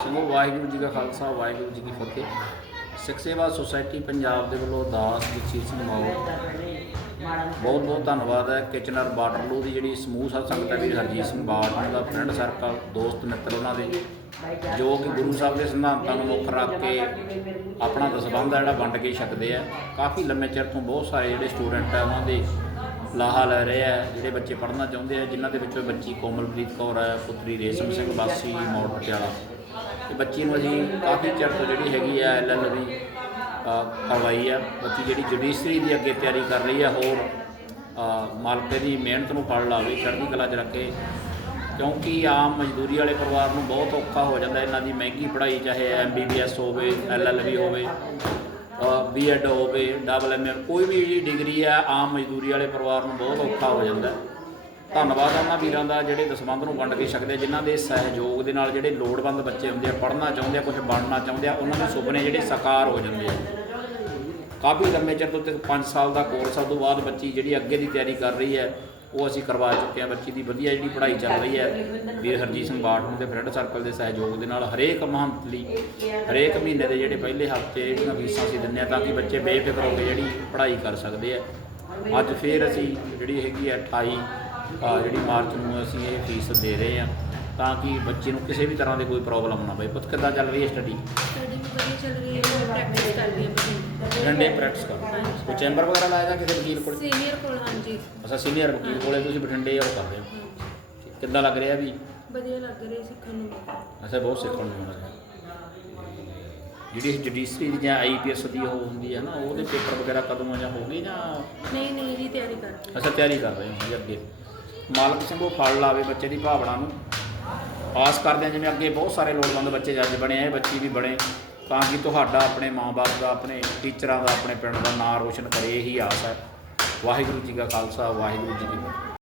ਚਲੋ ਵਾਹਿਗੁਰੂ ਜੀ ਕਾ ਖਾਲਸਾ, ਵਾਹਿਗੁਰੂ ਜੀ ਕੀ ਫਤਿਹ। ਸਿੱਖ ਸੇਵਾ ਸੁਸਾਇਟੀ ਪੰਜਾਬ ਦੇ ਵੱਲੋਂ ਦਾਸ ਜਗਸੀਰ ਸਿੰਘ ਮਾਓ ਬਹੁਤ ਬਹੁਤ ਧੰਨਵਾਦ ਹੈ ਕਿਚਨਰ ਬਾਟਰਲੂ ਦੀ ਜਿਹੜੀ ਸਮੂਹ ਸਾਧ ਸੰਗਤ ਹੈ ਵੀ ਹਰਜੀਤ ਸਿੰਘ ਬਾਠ ਉਹਨਾਂ ਦਾ ਫਰੈਂਡ ਸਰਕਲ, ਦੋਸਤ ਮਿੱਤਰ ਉਹਨਾਂ ਦੇ, ਜੋ ਕਿ ਗੁਰੂ ਸਾਹਿਬ ਦੇ ਸਿਧਾਂਤਾਂ ਨੂੰ ਮੁੱਖ ਰੱਖ ਕੇ ਆਪਣਾ ਦਸਬੰਧ ਹੈ ਜਿਹੜਾ ਵੰਡ ਕੇ ਛਕਦੇ ਆ। ਕਾਫੀ ਲੰਮੇ ਚਿਰ ਤੋਂ ਬਹੁਤ ਸਾਰੇ ਜਿਹੜੇ ਸਟੂਡੈਂਟ ਆ ਉਹਨਾਂ ਦੇ ਲਾਹਾ ਲੈ ਰਹੇ ਆ ਜਿਹੜੇ ਬੱਚੇ ਪੜ੍ਹਨਾ ਚਾਹੁੰਦੇ ਆ ਜਿਨ੍ਹਾਂ ਦੇ ਵਿੱਚੋਂ ਬੱਚੀ ਕੋਮਲਪ੍ਰੀਤ ਕੌਰ ਹੈ ਪੁੱਤਰੀ ਰੇਸ਼ਮ ਸਿੰਘ ਵਾਸੀ ਮੌੜ ਪਟਿਆਲਾ। ਤੇ ਬੱਚੀ ਨੂੰ ਅਸੀਂ ਕਾਫੀ ਚਿਰ ਤੋਂ ਜਿਹੜੀ ਹੈਗੀ ਆ ਐਲਐਲਬੀ ਕਰਵਾਈ ਆ। ਬੱਚੀ ਜਿਹੜੀ ਜੁਡੀਸ਼ਰੀ ਦੀ ਅੱਗੇ ਤਿਆਰੀ ਕਰ ਰਹੀ ਆ ਹੋਰ ਅ, ਮਾਲਕ ਦੀ ਮਿਹਨਤ ਨੂੰ ਫਲ ਲਾਵੇ ਚੜ੍ਹਦੀ ਕਲਾ 'ਚ ਰੱਖੇ। ਕਿਉਂਕਿ ਆਮ ਮਜ਼ਦੂਰੀ ਵਾਲੇ ਪਰਿਵਾਰ ਨੂੰ ਬਹੁਤ ਔਖਾ ਹੋ ਜਾਂਦਾ ਇਹਨਾਂ ਦੀ ਮਹਿੰਗੀ ਪੜ੍ਹਾਈ ਚਾਹੇ ਐਮਬੀਬੀਐਸ ਹੋਵੇ ਐਲਐਲਬੀ ਹੋਵੇ। ਬੀਐਡ ਹੋਵੇ ਡਬਲ ਐਮਏ ਕੋਈ ਵੀ ਜਿਹੜੀ ਡਿਗਰੀ ਆ, ਆਮ ਮਜ਼ਦੂਰੀ ਵਾਲੇ ਪਰਿਵਾਰ ਨੂੰ ਬਹੁਤ ਔਖਾ ਹੋ ਜਾਂਦਾ ਧੰਨਵਾਦ ਉਹਨਾਂ ਵੀਰਾਂ ਦਾ ਜਿਹੜੇ ਦਸਵੰਧ ਨੂੰ ਵੰਡ ਕੇ ਛਕਦੇ ਜਿਨ੍ਹਾਂ ਦੇ ਸਹਿਯੋਗ ਦੇ ਨਾਲ ਜਿਹੜੇ ਲੋੜਵੰਦ ਬੱਚੇ ਹੁੰਦੇ ਆ, ਪੜ੍ਹਨਾ ਚਾਹੁੰਦੇ ਆ ਕੁਝ ਬਣਨਾ ਚਾਹੁੰਦੇ ਆ, ਉਹਨਾਂ ਦੇ ਸੁਪਨੇ ਜਿਹੜੇ ਸਾਕਾਰ ਹੋ ਜਾਂਦੇ ਆ। ਕਾਫੀ ਲੰਮੇ ਚਿਰ ਤੋਂ ਤੱਕ 5 ਸਾਲ ਦਾ ਕੋਰਸ ਆ ਤੋਂ ਬਾਅਦ ਬੱਚੀ ਜਿਹੜੀ ਅੱਗੇ ਦੀ ਤਿਆਰੀ ਕਰ ਰਹੀ ਹੈ ਉਹ ਅਸੀਂ ਕਰਵਾ ਚੁੱਕੇ ਹਾਂ ਬੱਚੀ ਦੀ, ਵਧੀਆ ਜਿਹੜੀ ਪੜ੍ਹਾਈ ਚੱਲ ਰਹੀ ਹੈ। ਵੀਰ ਹਰਜੀਤ ਸਿੰਘ ਬਾਠ ਦੇ ਫਰੈਂਡ ਸਰਕਲ ਦੇ ਸਹਿਯੋਗ ਦੇ ਨਾਲ ਹਰੇਕ ਮਹੰਤ ਲਈ, ਹਰੇਕ ਮਹੀਨੇ ਦੇ ਜਿਹੜੇ ਪਹਿਲੇ ਹਫ਼ਤੇ ਜਿਹੜੀਆਂ ਫੀਸਾਂ ਅਸੀਂ ਦਿੰਦੇ ਹਾਂ ਤਾਂ ਕਿ ਬੱਚੇ ਬੇਫਿਕਰ ਹੋ ਕੇ ਜਿਹੜੀ ਪੜ੍ਹਾਈ ਕਰ ਸਕਦੇ ਆ ਅੱਜ ਫੇਰ ਅਸੀਂ ਜਿਹੜੀ ਹੈਗੀ ਹੈ 28 ਜਿਹੜੀ ਮਾਰਚ ਨੂੰ ਅਸੀਂ ਇਹ ਫੀਸ ਦੇ ਰਹੇ ਹਾਂ ਤਾਂ ਕਿ ਬੱਚੇ ਨੂੰ ਕਿਸੇ ਵੀ ਤਰ੍ਹਾਂ ਦੀ ਕੋਈ ਪ੍ਰੋਬਲਮ ਨਾ ਪਵੇ। ਪੁੱਤ, ਕਿੱਦਾਂ ਚੱਲ ਰਹੀ ਹੈ ਸਟੱਡੀ ਸਟੱਡੀ ਵੀ ਵਧੀਆ ਚੱਲ ਰਹੀ ਹੈ ਪ੍ਰੈਕਟਿਸ ਕਰਦੀ ਹਾਂ। ਬਠਿੰਡੇ ਪ੍ਰੈਕਟਿਸ ਕਰ। ਕੋਈ ਚੈਂਬਰ ਵਗੈਰਾ ਲਾਇਆ ਜਾਂ ਕਿਸੇ ਵਕੀਲ ਕੋਲ? ਸੀਨੀਅਰ ਕੋਲ ਹਾਂਜੀ। ਅੱਛਾ ਸੀਨੀਅਰ ਵਕੀਲ ਕੋਲੇ ਤੁਸੀਂ ਬਠਿੰਡੇ ਉਹ ਕਰਦੇ ਹੋ। ਠੀਕ, ਕਿੱਦਾਂ ਲੱਗ ਰਿਹਾ ਵੀ? ਵਧੀਆ ਲੱਗ ਰਿਹਾ ਸਿੱਖਣ ਨੂੰ। ਅੱਛਾ ਬਹੁਤ ਸਿੱਖਣ ਨੂੰ ਮਿਲਦਾ ਜਿਹੜੀ ਜੁਡੀਸ਼ਰੀ ਜਾਂ ਆਈਪੀਐਸ ਦੀ ਉਹ ਹੁੰਦੀ ਹੈ ਨਾ ਉਹਦੇ ਪੇਪਰ ਵਗੈਰਾ ਕਦੋਂ ਆ ਜਾਂ ਹੋ ਗਏ ਜਾਂ? ਨਹੀਂ ਨਹੀਂ ਜੀ ਤਿਆਰੀ ਕਰ ਰਹੀ ਅੱਛਾ ਤਿਆਰੀ ਕਰ ਰਹੇ ਹੋ ਜੀ ਅੱਗੇ। ਮਾਲਕ ਸਿੰਘ ਉਹ ਫਲ ਲਾਵੇ ਬੱਚੇ ਦੀ ਭਾਵਨਾ ਨੂੰ। ਆਸ ਕਰਦੇ ਹਾਂ ਜਿਵੇਂ ਅੱਗੇ ਬਹੁਤ ਸਾਰੇ ਲੋੜਵੰਦ ਬੱਚੇ ਜੱਜ ਬਣੇ ਆ ਇਹ ਬੱਚੀ ਵੀ ਬਣੇ। ਤਾਂ ਕਿ ਤੁਹਾਡਾ ਆਪਣੇ ਮਾਂ ਬਾਪ ਦਾ, ਆਪਣੇ ਟੀਚਰਾਂ ਦਾ, ਆਪਣੇ ਪਿੰਡ ਦਾ ਨਾਂ ਰੋਸ਼ਨ ਕਰੇ, ਇਹੀ ਆਸ ਹੈ। ਵਾਹਿਗੁਰੂ ਜੀ ਕਾ ਖਾਲਸਾ, ਵਾਹਿਗੁਰੂ ਜੀ ਕੀ ਫਤਿਹ।